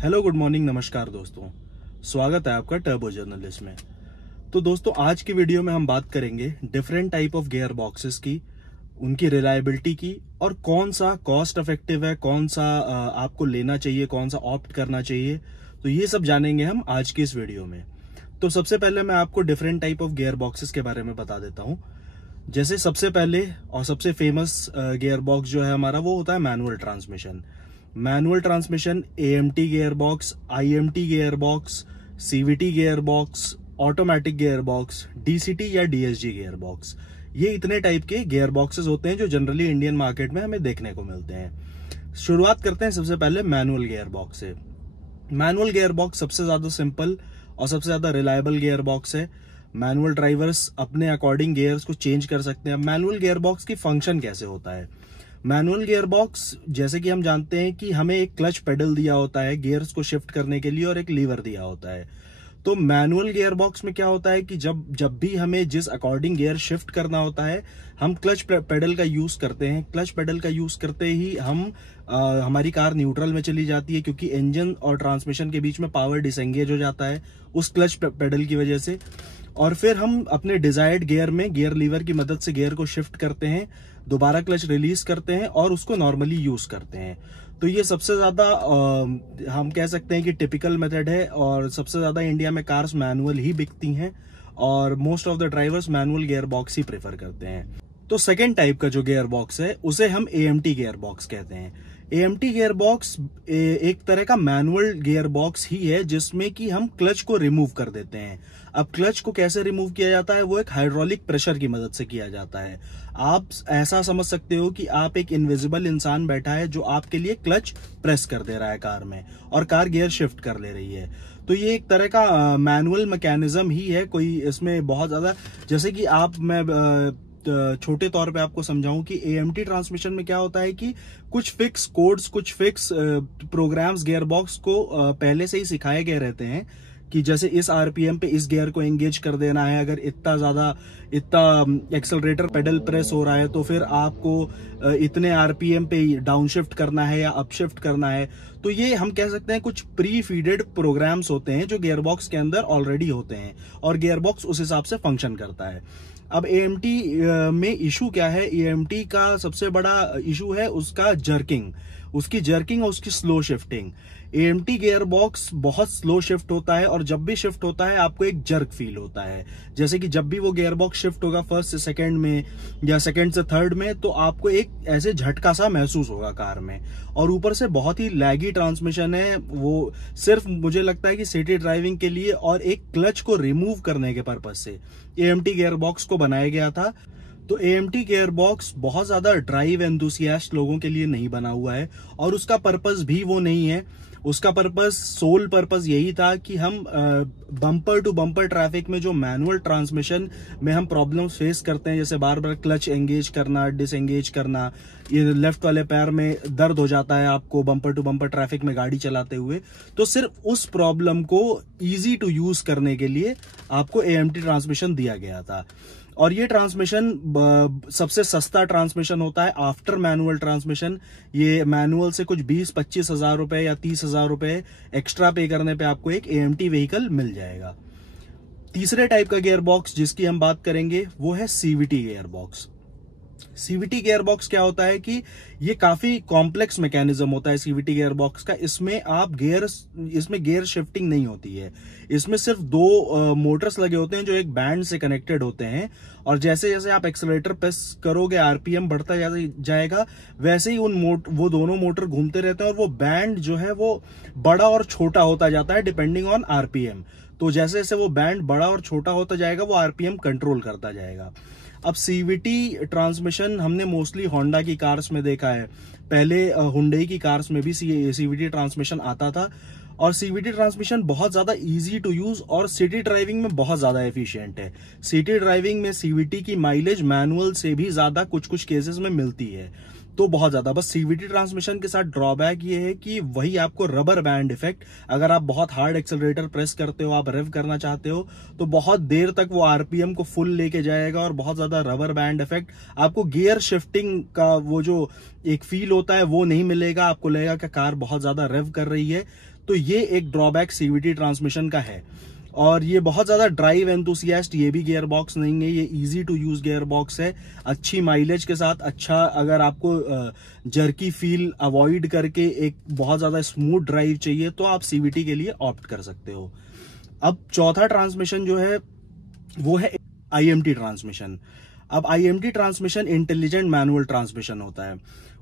Hello, good morning, नमस्कार दोस्तों। स्वागत है आपका टर्बो जर्नलिस्ट में। तो दोस्तों, आज की वीडियो में हम बात करेंगे different type of gear boxes की, उनकी रिलायबिलिटी की, और कौन सा कॉस्ट इफेक्टिव है, कौन सा आपको लेना चाहिए, कौन सा ऑप्ट करना चाहिए। तो ये सब जानेंगे हम आज की इस वीडियो में। तो सबसे पहले मैं आपको different type of gear boxes के बारे में बता देता हूँ। जैसे सबसे पहले और सबसे फेमस गियर बॉक्स जो है हमारा, वो होता है manual transmission. Manual transmission AMT gear box, IMT gear box, CVT gear box, automatic gear box, DCT या डीएसजी गियर बॉक्स, ये इतने टाइप के गियर बॉक्सेस होते हैं जो जनरली इंडियन मार्केट में हमें देखने को मिलते हैं। शुरुआत करते हैं सबसे पहले मैनुअल गियर बॉक्स से। मैनुअल गियर बॉक्स सबसे ज्यादा सिंपल और सबसे ज्यादा रिलायबल गियर बॉक्स है। मैनुअल ड्राइवर्स अपने अकॉर्डिंग गियर्स को चेंज कर सकते हैं। मैनुअल गियर बॉक्स की फंक्शन कैसे होता है? मैनुअल गियर बॉक्स, जैसे कि हम जानते हैं कि हमें एक क्लच पेडल दिया होता है गियर्स को शिफ्ट करने के लिए और एक लीवर दिया होता है। तो मैनुअल गियर बॉक्स में क्या होता है कि जब भी हमें जिस अकॉर्डिंग गियर शिफ्ट करना होता है, हम क्लच पेडल का यूज करते हैं। क्लच पेडल का यूज करते ही हमारी कार न्यूट्रल में चली जाती है, क्योंकि इंजन और ट्रांसमिशन के बीच में पावर डिसएंगेज हो जाता है उस क्लच पेडल की वजह से। और फिर हम अपने डिजायर्ड गियर में गियर लीवर की मदद से गियर को शिफ्ट करते हैं, दोबारा क्लच रिलीज करते हैं और उसको नॉर्मली यूज करते हैं। तो ये सबसे ज्यादा हम कह सकते हैं कि टिपिकल मेथड है, और सबसे ज्यादा इंडिया में कार्स मैनुअल ही बिकती हैं और most of the drivers manual gear box he prefer करते हैं। तो सेकेंड टाइप का जो गियर बॉक्स है उसे हम एएमटी गियर बॉक्स कहते हैं। एएमटी गियर बॉक्स एक तरह का मैनुअल गियर बॉक्स ही है, जिसमें कि हम क्लच को रिमूव कर देते हैं। अब क्लच को कैसे रिमूव किया जाता है? वो एक हाइड्रोलिक प्रेशर की मदद से किया जाता है। आप ऐसा समझ सकते हो कि आप एक इनविजिबल इंसान बैठा है जो आपके लिए क्लच प्रेस कर दे रहा है कार में, और कार गियर शिफ्ट कर ले रही है। तो ये एक तरह का मैनुअल मैकेनिज्म ही है। कोई इसमें बहुत ज्यादा, जैसे कि मैं छोटे तौर पे आपको समझाऊं कि एएमटी ट्रांसमिशन में क्या होता है कि कुछ फिक्स कोड्स, कुछ फिक्स प्रोग्राम्स गियर बॉक्स को पहले से ही सिखाए गए रहते हैं कि जैसे इस आरपीएम पे इस गियर को एंगेज कर देना है। अगर इतना एक्सेलरेटर पेडल प्रेस हो रहा है तो फिर आपको इतने आरपीएम पे डाउन शिफ्ट करना है या अप शिफ्ट करना है। तो ये हम कह सकते हैं कुछ प्री फीडेड प्रोग्राम्स होते हैं जो गियर बॉक्स के अंदर ऑलरेडी होते हैं, और गियर बॉक्स उस हिसाब से फंक्शन करता है। अब एएमटी में इशू क्या है? एएमटी का सबसे बड़ा इशू है उसकी जर्किंग और उसकी slow shifting. AMT gear box बहुत स्लो शिफ्ट होता है, और जब भी शिफ्ट होता है आपको एक जर्क फील होता है। जैसे कि जब भी वो गियर बॉक्स शिफ्ट होगा फर्स्ट से सेकंड में या सेकंड से थर्ड में, तो आपको एक ऐसे झटका सा महसूस होगा कार में। और ऊपर से बहुत ही लैगी ट्रांसमिशन है वो, सिर्फ मुझे लगता है कि सिटी ड्राइविंग के लिए और एक क्लच को रिमूव करने के पर्पज से एएमटी गियर बॉक्स को बनाया गया था। तो एएमटी गियर बॉक्स बहुत ज्यादा ड्राइव एंथुसियास्ट लोगों के लिए नहीं बना हुआ है, और उसका पर्पस भी वो नहीं है। उसका पर्पस, सोल पर्पस यही था कि हम बम्पर टू बम्पर ट्रैफिक में जो मैनुअल ट्रांसमिशन में हम प्रॉब्लम्स फेस करते हैं, जैसे बार बार क्लच एंगेज करना, डिसएंगेज करना, ये लेफ्ट वाले पैर में दर्द हो जाता है आपको बम्पर टू बम्पर ट्रैफिक में गाड़ी चलाते हुए, तो सिर्फ उस प्रॉब्लम को इजी टू यूज करने के लिए आपको एएमटी ट्रांसमिशन दिया गया था। और ये ट्रांसमिशन सबसे सस्ता ट्रांसमिशन होता है आफ्टर मैनुअल ट्रांसमिशन। ये मैनुअल से कुछ 20-25 हजार रुपए या 30 हजार रुपए एक्स्ट्रा पे करने पे आपको एक एएमटी व्हीकल मिल जाएगा। तीसरे टाइप का गियर बॉक्स जिसकी हम बात करेंगे वो है CVT gear box. CVT gear box क्या होता है कि ये काफी कॉम्प्लेक्स मैकेनिज्म होता है सीवीटी गियर बॉक्स का। इसमें गियर शिफ्टिंग नहीं होती है। इसमें सिर्फ दो मोटर्स लगे होते हैं जो एक बैंड से कनेक्टेड होते हैं, और जैसे जैसे आप एक्सेलरेटर प्रेस करोगे आरपीएम बढ़ता जाएगा, वैसे ही वो दोनों मोटर घूमते रहते हैं, और वो बैंड जो है वो बड़ा और छोटा होता जाता है डिपेंडिंग ऑन आरपीएम। तो जैसे जैसे वो बैंड बड़ा और छोटा होता जाएगा वो आरपीएम कंट्रोल करता जाएगा। अब सीवीटी ट्रांसमिशन हमने मोस्टली होंडा की कार्स में देखा है। पहले हुंडई की कार्स में भी सीवीटी ट्रांसमिशन आता था, और सीवीटी ट्रांसमिशन बहुत ज्यादा इजी टू यूज और सिटी ड्राइविंग में बहुत ज्यादा एफिशिएंट है। सिटी ड्राइविंग में सीवीटी की माइलेज मैनुअल से भी ज्यादा कुछ कुछ केसेस में मिलती है। तो बहुत ज्यादा। बस सीवीटी ट्रांसमिशन के साथ ड्रॉबैक ये है कि वही आपको रबर बैंड इफेक्ट, अगर आप बहुत हार्ड एक्सेलरेटर प्रेस करते हो, आप रेव करना चाहते हो, तो बहुत देर तक वो आरपीएम को फुल लेके जाएगा और बहुत ज्यादा रबर बैंड इफेक्ट, आपको गियर शिफ्टिंग का वो जो एक फील होता है वो नहीं मिलेगा, आपको लगेगा कि कार बहुत ज्यादा रेव कर रही है। तो ये एक ड्रॉबैक सीवीटी ट्रांसमिशन का है। और ये बहुत ज्यादा ड्राइव एंथुसियास्ट ये भी गियर बॉक्स नहीं है, ये easy to use gear box है, अच्छी माइलेज के साथ। अच्छा, अगर आपको जर्की फील अवॉइड करके एक बहुत ज्यादा स्मूथ ड्राइव चाहिए तो आप सीवीटी के लिए ऑप्ट कर सकते हो। अब चौथा ट्रांसमिशन जो है वो है आईएमटी ट्रांसमिशन। अब IMT transmission intelligent manual transmission होता है।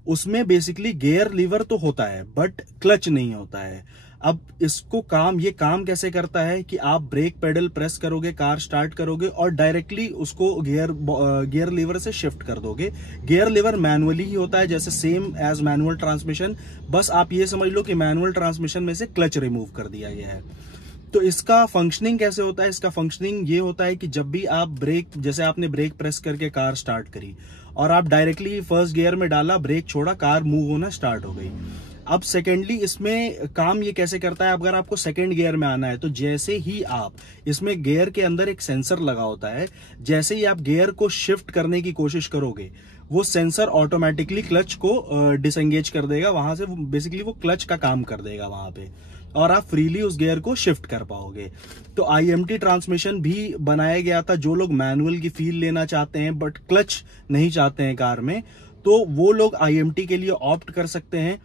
उसमें बेसिकली गियर लीवर तो होता है बट क्लच नहीं होता है। अब इसको ये काम कैसे करता है कि आप ब्रेक पेडल प्रेस करोगे, कार स्टार्ट करोगे और डायरेक्टली उसको गियर लीवर से शिफ्ट कर दोगे। गियर लीवर मैनुअली ही होता है, जैसे सेम एज मैनुअल ट्रांसमिशन, बस आप ये समझ लो कि मैनुअल ट्रांसमिशन में से क्लच रिमूव कर दिया गया है। तो इसका फंक्शनिंग कैसे होता है? इसका फंक्शनिंग ये होता है कि जब भी आप जैसे आपने ब्रेक प्रेस करके कार स्टार्ट करी और आप डायरेक्टली फर्स्ट गियर में डाला, ब्रेक छोड़ा, कार मूव होना स्टार्ट हो गई। अब सेकेंडली इसमें काम ये कैसे करता है, अगर आपको सेकेंड गियर में आना है तो जैसे ही आप इसमें गियर के अंदर एक सेंसर लगा होता है, जैसे ही आप गियर को शिफ्ट करने की कोशिश करोगे वो सेंसर ऑटोमेटिकली क्लच को डिसएंगेज कर देगा, वहां से बेसिकली वो क्लच का काम कर देगा वहां पे, और आप फ्रीली उस गियर को शिफ्ट कर पाओगे। तो आईएमटी ट्रांसमिशन भी बनाया गया था जो लोग मैनुअल की फील लेना चाहते हैं बट क्लच नहीं चाहते हैं कार में, तो वो लोग आईएमटी के लिए ऑप्ट कर सकते हैं।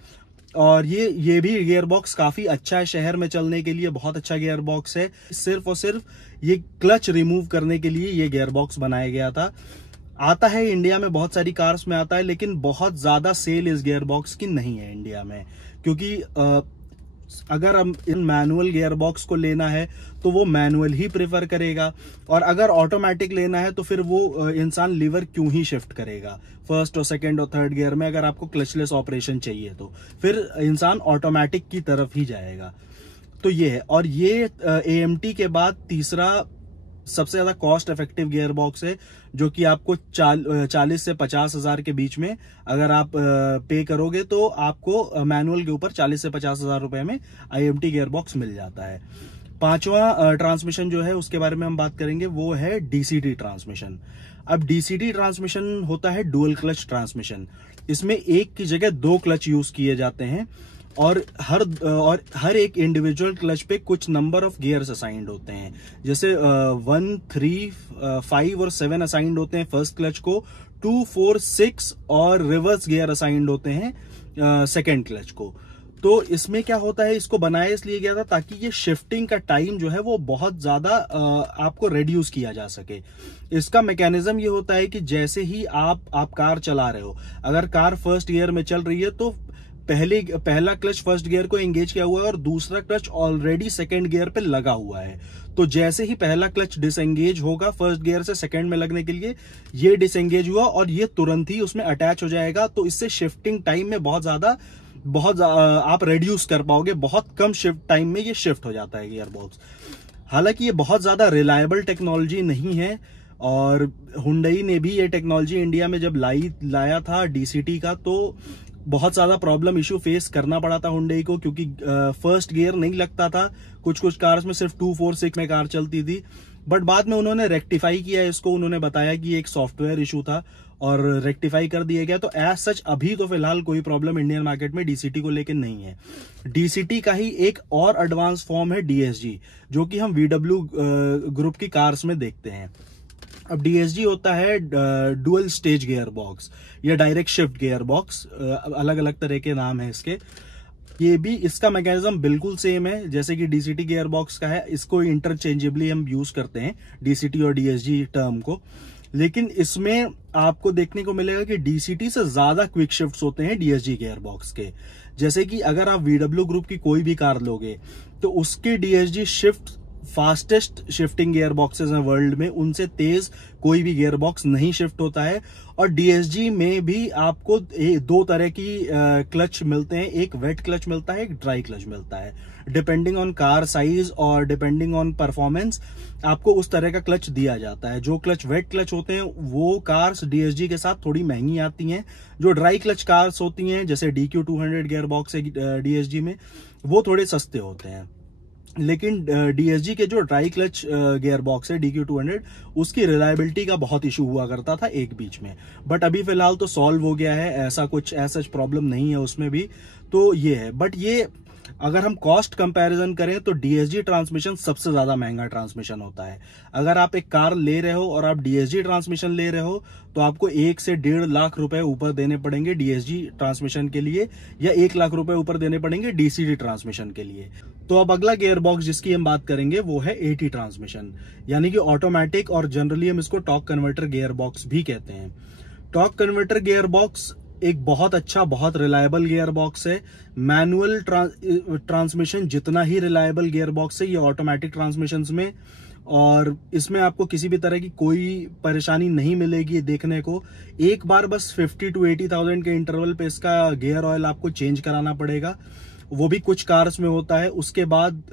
और ये भी गियर बॉक्स काफी अच्छा है, शहर में चलने के लिए बहुत अच्छा गियर बॉक्स है। सिर्फ और सिर्फ ये क्लच रिमूव करने के लिए ये गियर बॉक्स बनाया गया था। आता है इंडिया में, बहुत सारी कार्स में आता है, लेकिन बहुत ज्यादा सेल इस गियर बॉक्स की नहीं है इंडिया में, क्योंकि अगर हम इन मैनुअल गियर बॉक्स को लेना है तो वो मैनुअल ही प्रेफर करेगा, और अगर ऑटोमेटिक लेना है तो फिर वो इंसान लीवर क्यों ही शिफ्ट करेगा फर्स्ट और सेकंड और थर्ड गियर में। अगर आपको क्लचलेस ऑपरेशन चाहिए तो फिर इंसान ऑटोमेटिक की तरफ ही जाएगा। तो ये है, और ये एएमटी के बाद तीसरा सबसे ज्यादा कॉस्ट इफेक्टिव गियर बॉक्स है, जो कि आपको 40 से 50 हजार के बीच में अगर आप पे करोगे तो आपको मैनुअल के ऊपर 40 से 50 हजार रुपए में आईएमटी गियर बॉक्स मिल जाता है। पांचवा ट्रांसमिशन जो है उसके बारे में हम बात करेंगे, वो है डीसीटी ट्रांसमिशन। अब डीसीटी ट्रांसमिशन होता है डुअल क्लच ट्रांसमिशन। इसमें एक की जगह 2 क्लच यूज किए जाते हैं, और हर एक इंडिविजुअल क्लच पे कुछ नंबर ऑफ गियर्स असाइंड होते हैं। जैसे 1, 3, 5 और 7 असाइंड होते हैं फर्स्ट क्लच को, 2, 4, 6 और रिवर्स गियर असाइंड होते हैं सेकेंड क्लच को। तो इसमें क्या होता है, इसको बनाया इसलिए गया था ताकि ये शिफ्टिंग का टाइम जो है वो बहुत ज्यादा आपको रिड्यूस किया जा सके। इसका मैकेनिज्म ये होता है कि जैसे ही आप कार चला रहे हो, अगर कार फर्स्ट गियर में चल रही है तो पहला क्लच फर्स्ट गियर को एंगेज किया हुआ है और दूसरा क्लच ऑलरेडी सेकंड गियर पे लगा हुआ है। तो जैसे ही पहला क्लच डिसएंगेज होगा फर्स्ट गियर से सेकंड में लगने के लिए, ये डिसएंगेज हुआ और ये तुरंत ही उसमें अटैच हो जाएगा। तो इससे शिफ्टिंग टाइम में बहुत ज्यादा आप रिड्यूस कर पाओगे, बहुत कम शिफ्ट टाइम में ये शिफ्ट हो जाता है गियर बॉक्स। हालांकि ये बहुत ज्यादा रिलायबल टेक्नोलॉजी नहीं है, और हुंडई ने भी ये टेक्नोलॉजी इंडिया में जब लाया था डीसीटी का, तो बहुत ज्यादा प्रॉब्लम इशू फेस करना पड़ा था हुंडई को, क्योंकि फर्स्ट गियर नहीं लगता था। कुछ कार्स में सिर्फ 2, 4, 6 में कार चलती थी, बट बाद में उन्होंने रेक्टिफाई किया इसको। उन्होंने बताया कि एक सॉफ्टवेयर इशू था और रेक्टिफाई कर दिया गया। तो एज सच अभी तो फिलहाल कोई प्रॉब्लम इंडियन मार्केट में डीसीटी को लेकर नहीं है। डीसीटी का ही एक और एडवांस फॉर्म है डीएसजी, जो कि हम वीडब्ल्यू ग्रुप की कार्स में देखते हैं। अब डीएसजी होता है डुअल स्टेज गियर बॉक्स या डायरेक्ट शिफ्ट गियर बॉक्स, अलग अलग तरह के नाम है इसके। ये भी, इसका मैकेनिज्म बिल्कुल सेम है जैसे कि डीसीटी गियर बॉक्स का है। इसको इंटरचेंजेबली हम यूज करते हैं डीसीटी और डीएसजी टर्म को, लेकिन इसमें आपको देखने को मिलेगा कि डीसीटी से ज्यादा क्विक शिफ्ट्स होते हैं डीएसजी गियर बॉक्स के। जैसे कि अगर आप वीडब्ल्यू ग्रुप की कोई भी कार लोगे तो उसके DSG shift fastest shifting gear boxes हैं वर्ल्ड में, उनसे तेज कोई भी गियर बॉक्स नहीं शिफ्ट होता है। और डीएसजी में भी आपको दो तरह की क्लच मिलते हैं, एक वेट क्लच मिलता है, एक ड्राई क्लच मिलता है। डिपेंडिंग ऑन कार साइज और डिपेंडिंग ऑन परफॉर्मेंस आपको उस तरह का क्लच दिया जाता है। जो क्लच वेट क्लच होते हैं वो कार्स डीएसजी के साथ थोड़ी महंगी आती हैं। जो ड्राई क्लच कार्स होती हैं जैसे DQ200 गियर बॉक्स है डीएसजी में, वो थोड़े सस्ते होते हैं। लेकिन डीएसजी के जो ड्राई क्लच गियर बॉक्स है DQ200, उसकी रिलायबिलिटी का बहुत इशू हुआ करता था एक बीच में, बट अभी फिलहाल तो सॉल्व हो गया है, ऐसा कुछ प्रॉब्लम नहीं है उसमें भी। तो ये है, बट ये अगर हम कॉस्ट कंपैरिजन करें तो डीएसजी ट्रांसमिशन सबसे ज्यादा महंगा ट्रांसमिशन होता है। अगर आप एक कार ले रहे हो और आप डीएसजी ट्रांसमिशन ले रहे हो तो आपको 1 से 1.5 लाख रुपए ऊपर देने पड़ेंगे डीएसजी ट्रांसमिशन के लिए, या 1 लाख रुपए ऊपर देने पड़ेंगे डीसीडी ट्रांसमिशन के लिए। तो अब अगला गियर बॉक्स जिसकी हम बात करेंगे वो है एटी ट्रांसमिशन, यानी कि ऑटोमेटिक, और जनरली हम इसको टॉर्क कन्वर्टर गियर बॉक्स भी कहते हैं। टॉर्क कन्वर्टर गियर बॉक्स एक बहुत अच्छा, बहुत रिलायबल गियर बॉक्स है। मैनुअल ट्रांसमिशन जितना ही रिलायबल गियर बॉक्स है ये ऑटोमेटिक ट्रांसमिशंस में, और इसमें आपको किसी भी तरह की कोई परेशानी नहीं मिलेगी देखने को। एक बार बस 50 to 80,000 के इंटरवल पे इसका गियर ऑयल आपको चेंज कराना पड़ेगा, वो भी कुछ कार्स में होता है। उसके बाद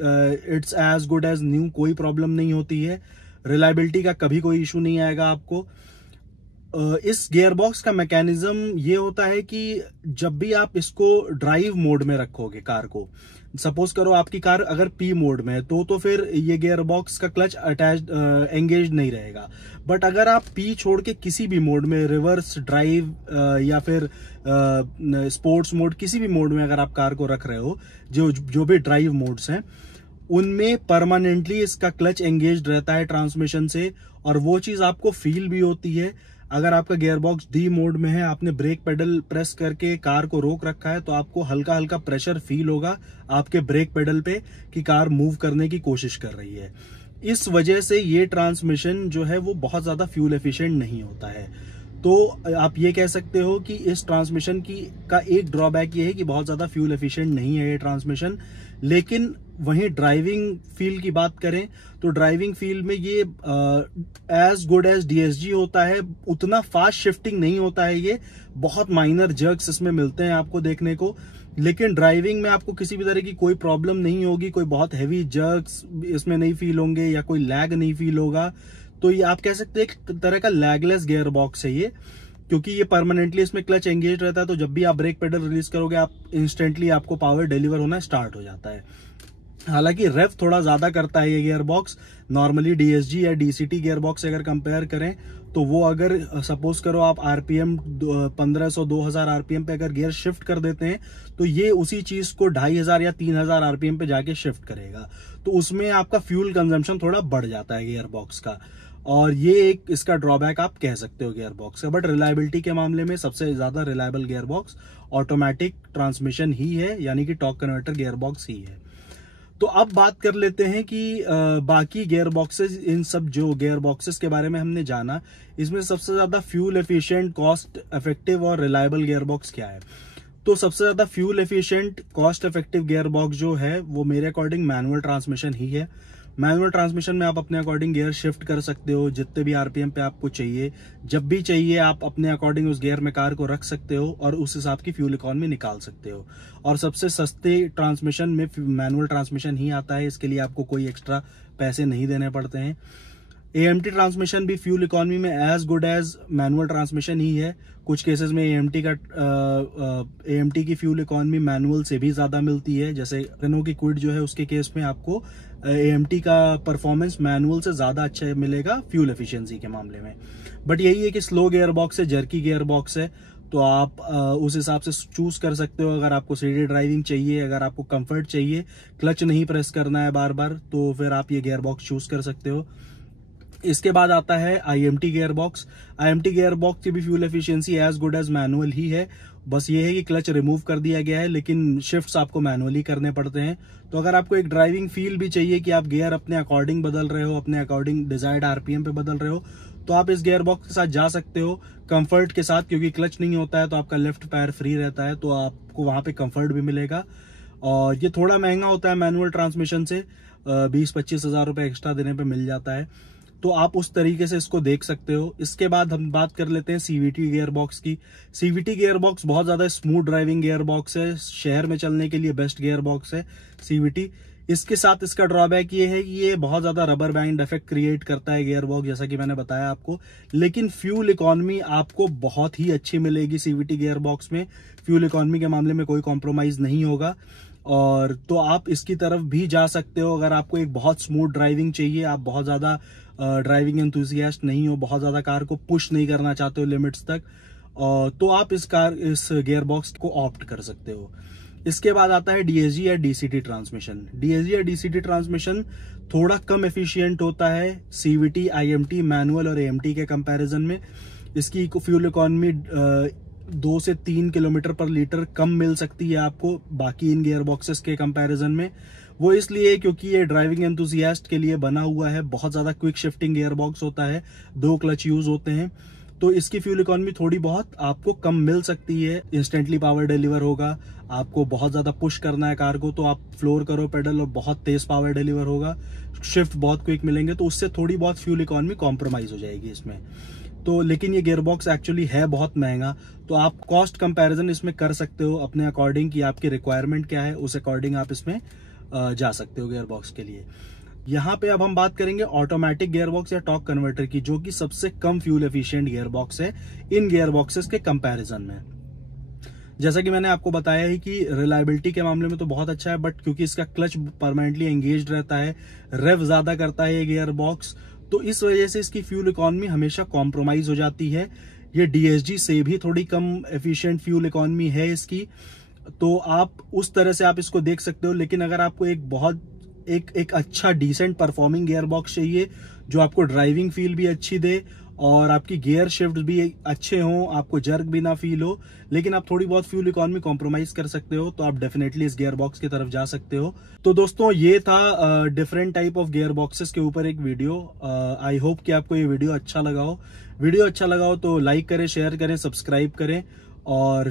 it's as good as new, कोई प्रॉब्लम नहीं होती है, रिलायबिलिटी का कभी कोई इशू नहीं आएगा आपको। इस गियर बॉक्स का मैकेनिज्म ये होता है कि जब भी आप इसको ड्राइव मोड में रखोगे कार को, सपोज करो आपकी कार अगर पी मोड में है तो फिर ये गियर बॉक्स का क्लच अटैच एंगेज नहीं रहेगा। बट अगर आप पी छोड़ के किसी भी मोड में, रिवर्स ड्राइव या फिर स्पोर्ट्स मोड, किसी भी मोड में अगर आप कार को रख रहे हो, जो भी ड्राइव मोड्स हैं उनमें परमानेंटली इसका क्लच एंगेज रहता है ट्रांसमिशन से, और वो चीज आपको फील भी होती है। अगर आपका गियर बॉक्स डी मोड में है, आपने ब्रेक पेडल प्रेस करके कार को रोक रखा है, तो आपको हल्का हल्का प्रेशर फील होगा आपके ब्रेक पेडल पे कि कार मूव करने की कोशिश कर रही है। इस वजह से ये ट्रांसमिशन जो है वो बहुत ज्यादा फ्यूल एफिशिएंट नहीं होता है। तो आप ये कह सकते हो कि इस ट्रांसमिशन का एक ड्रॉबैक ये है कि बहुत ज्यादा फ्यूल एफिशिएंट नहीं है ये ट्रांसमिशन। लेकिन वहीं ड्राइविंग फील की बात करें तो ड्राइविंग फील में ये एज गुड एज डीएसजी होता है। उतना फास्ट शिफ्टिंग नहीं होता है, ये बहुत माइनर जर्क्स इसमें मिलते हैं आपको देखने को, लेकिन ड्राइविंग में आपको किसी भी तरह की कोई प्रॉब्लम नहीं होगी, कोई बहुत हैवी जर्क्स इसमें नहीं फील होंगे या कोई लैग नहीं फील होगा। तो ये आप कह सकते हैं एक तरह का लैगलेस गियर बॉक्स है ये, क्योंकि ये परमानेंटली इसमें क्लच एंगेज रहता है। तो जब भी आप ब्रेक पेडल रिलीज करोगे आप इंस्टेंटली आपको पावर डिलीवर होना स्टार्ट हो जाता है। हालांकि रेव थोड़ा ज्यादा करता है ये गियर बॉक्स नॉर्मली डीएसजी या डीसीटी गियर बॉक्स से अगर कंपेयर करें तो। वो अगर सपोज करो आप आरपीएम 1500-2000 आरपीएम पे अगर गियर शिफ्ट कर देते हैं तो ये उसी चीज को 2500 या 3000 आरपीएम पे जाके शिफ्ट करेगा। तो उसमें आपका फ्यूल कंजम्पशन थोड़ा बढ़ जाता है गियर बॉक्स का, और ये एक इसका ड्रॉबैक आप कह सकते हो गियर बॉक्स का। बट रिलायबिलिटी के मामले में सबसे ज्यादा reliable gear box automatic transmission ही है, यानी कि टॉर्क कन्वर्टर गियर बॉक्स ही है। तो अब बात कर लेते हैं कि बाकी गियर बॉक्सेस, इन सब जो गियर बॉक्सेस के बारे में हमने जाना, इसमें सबसे ज्यादा फ्यूल एफिशिएंट, कॉस्ट इफेक्टिव और रिलायबल गियर बॉक्स क्या है। तो सबसे ज्यादा fuel efficient, cost effective gear box जो है वो मेरे अकॉर्डिंग मैनुअल ट्रांसमिशन ही है। मैनुअल ट्रांसमिशन में आप अपने अकॉर्डिंग गियर शिफ्ट कर सकते हो जितने भी आरपीएम पे आपको चाहिए, जब भी चाहिए आप अपने अकॉर्डिंग उस गियर में कार को रख सकते हो और उस हिसाब की फ्यूल इकोनॉमी निकाल सकते हो। और सबसे सस्ते ट्रांसमिशन में मैनुअल ट्रांसमिशन ही आता है, इसके लिए आपको कोई एक्स्ट्रा पैसे नहीं देने पड़ते हैं। एएमटी ट्रांसमिशन भी फ्यूल इकोनॉमी में as good as manual transmission ही है। कुछ केसेस में एएमटी की फ्यूल इकोनॉमी मैनुअल से भी ज्यादा मिलती है, जैसे रेनो की क्विड जो है उसके केस में आपको एएमटी का परफॉर्मेंस मैनुअल से ज्यादा अच्छा मिलेगा फ्यूल एफिशिएंसी के मामले में। बट यही है कि स्लो गियर बॉक्स है, जर्की गियर बॉक्स है, तो आप उस हिसाब से चूज कर सकते हो। अगर आपको सीधी ड्राइविंग चाहिए, अगर आपको कंफर्ट चाहिए, क्लच नहीं प्रेस करना है बार बार, तो फिर आप ये गियर बॉक्स चूज कर सकते हो। इसके बाद आता है IMT gear box. IMT gear box की भी fuel efficiency as good as manual ही है, बस ये है कि क्लच रिमूव कर दिया गया है, लेकिन शिफ्ट्स आपको मैनुअली करने पड़ते हैं। तो अगर आपको एक ड्राइविंग फील भी चाहिए कि आप गियर अपने अकॉर्डिंग बदल रहे हो, अपने अकॉर्डिंग डिजायर्ड आरपीएम पे बदल रहे हो, तो आप इस गियर बॉक्स के साथ जा सकते हो कंफर्ट के साथ, क्योंकि क्लच नहीं होता है तो आपका लेफ्ट पैर फ्री रहता है, तो आपको वहां पे कंफर्ट भी मिलेगा। और ये थोड़ा महंगा होता है मैनुअल ट्रांसमिशन से, 20-25 हज़ार रुपए एक्स्ट्रा देने पे मिल जाता है। तो आप उस तरीके से इसको देख सकते हो। इसके बाद हम बात कर लेते हैं सीवीटी गियर बॉक्स की। सीवीटी गियर बॉक्स बहुत ज्यादा स्मूथ ड्राइविंग गियर बॉक्स है, शहर में चलने के लिए बेस्ट गियर बॉक्स है सीवीटी। इसके साथ इसका ड्रॉबैक ये है कि ये बहुत ज्यादा रबर बैंड इफेक्ट क्रिएट करता है गियर बॉक्स, जैसा कि मैंने बताया आपको। लेकिन फ्यूल इकोनॉमी आपको बहुत ही अच्छी मिलेगी सीवीटी गियर बॉक्स में। फ्यूल इकोनॉमी के मामले में कोई कॉम्प्रोमाइज नहीं होगा। और तो आप इसकी तरफ भी जा सकते हो अगर आपको एक बहुत स्मूथ ड्राइविंग चाहिए, आप बहुत ज्यादा ड्राइविंग एंथुसियास्ट नहीं हो, बहुत ज्यादा कार को पुश नहीं करना चाहते हो लिमिट्स तक, तो आप इस गियर बॉक्स को ऑप्ट कर सकते हो। इसके बाद आता है डीएसजी या डीसीटी ट्रांसमिशन। डीएसजी या डीसीटी ट्रांसमिशन थोड़ा कम एफिशिएंट होता है सीवीटी, आईएमटी, मैनुअल और एएमटी के कंपैरिजन में। इसकी फ्यूल इकोनॉमी 2 से 3 किलोमीटर पर लीटर कम मिल सकती है आपको बाकी इन गियर बॉक्सेस के कंपैरिजन में। वो इसलिए क्योंकि ये ड्राइविंग एंथुसियास्ट के लिए बना हुआ है। बहुत ज्यादा क्विक शिफ्टिंग गियर बॉक्स होता है, 2 क्लच यूज होते हैं, तो इसकी फ्यूल इकोनॉमी थोड़ी बहुत आपको कम मिल सकती है। इंस्टेंटली पावर डिलीवर होगा, आपको बहुत ज्यादा पुश करना है कार को तो आप फ्लोर करो पेडल और बहुत तेज पावर डिलीवर होगा, शिफ्ट बहुत क्विक मिलेंगे, तो उससे थोड़ी बहुत फ्यूल इकोनॉमी कॉम्प्रोमाइज हो जाएगी इसमें। तो लेकिन ये गियर बॉक्स एक्चुअली है बहुत महंगा, तो आप कॉस्ट कंपैरिजन इसमें कर सकते हो अपने अकॉर्डिंग कि आपकी रिक्वायरमेंट क्या है, उस अकॉर्डिंग आप इसमें जा सकते हो गियर बॉक्स के लिए। यहाँ पे अब हम बात करेंगे ऑटोमेटिक गियर बॉक्स या टॉर्क कन्वर्टर की, जो कि सबसे कम फ्यूल एफिशिएंट गियर बॉक्स है इन गियर बॉक्सेस के कंपैरिजन में। जैसा कि मैंने आपको बताया है कि रिलायबिलिटी के मामले में तो बहुत अच्छा है, बट क्योंकि इसका क्लच परमानेंटली एंगेज्ड रहता है, रेव ज्यादा करता है ये गियर बॉक्स, तो इस वजह से इसकी फ्यूल इकोनॉमी हमेशा कॉम्प्रोमाइज हो जाती है। ये डीएसजी से भी थोड़ी कम एफिशिएंट फ्यूल इकोनॉमी है इसकी, तो आप उस तरह से आप इसको देख सकते हो। लेकिन अगर आपको एक अच्छा डिसेंट परफॉर्मिंग गियर बॉक्स चाहिए जो आपको ड्राइविंग फील भी अच्छी दे और आपकी गियर शिफ्ट भी अच्छे हों, आपको जर्क भी ना फील हो, लेकिन आप थोड़ी बहुत फ्यूल इकोनॉमी कॉम्प्रोमाइज कर सकते हो, तो आप डेफिनेटली इस गियर बॉक्स की तरफ जा सकते हो। तो दोस्तों ये था different type of gear boxes के ऊपर एक वीडियो। आई होप कि आपको ये वीडियो अच्छा लगा हो। वीडियो अच्छा लगा हो तो लाइक करें, शेयर करें, सब्सक्राइब करें और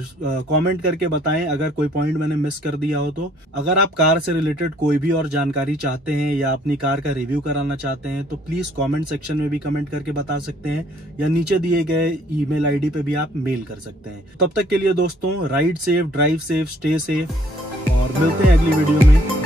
कमेंट करके बताएं अगर कोई पॉइंट मैंने मिस कर दिया हो तो। अगर आप कार से रिलेटेड कोई भी और जानकारी चाहते हैं या अपनी कार का रिव्यू कराना चाहते हैं तो प्लीज कमेंट सेक्शन में भी कमेंट करके बता सकते हैं, या नीचे दिए गए ईमेल आईडी पे भी आप मेल कर सकते हैं। तब तक के लिए दोस्तों, ride safe, drive safe, stay safe और मिलते हैं अगली वीडियो में।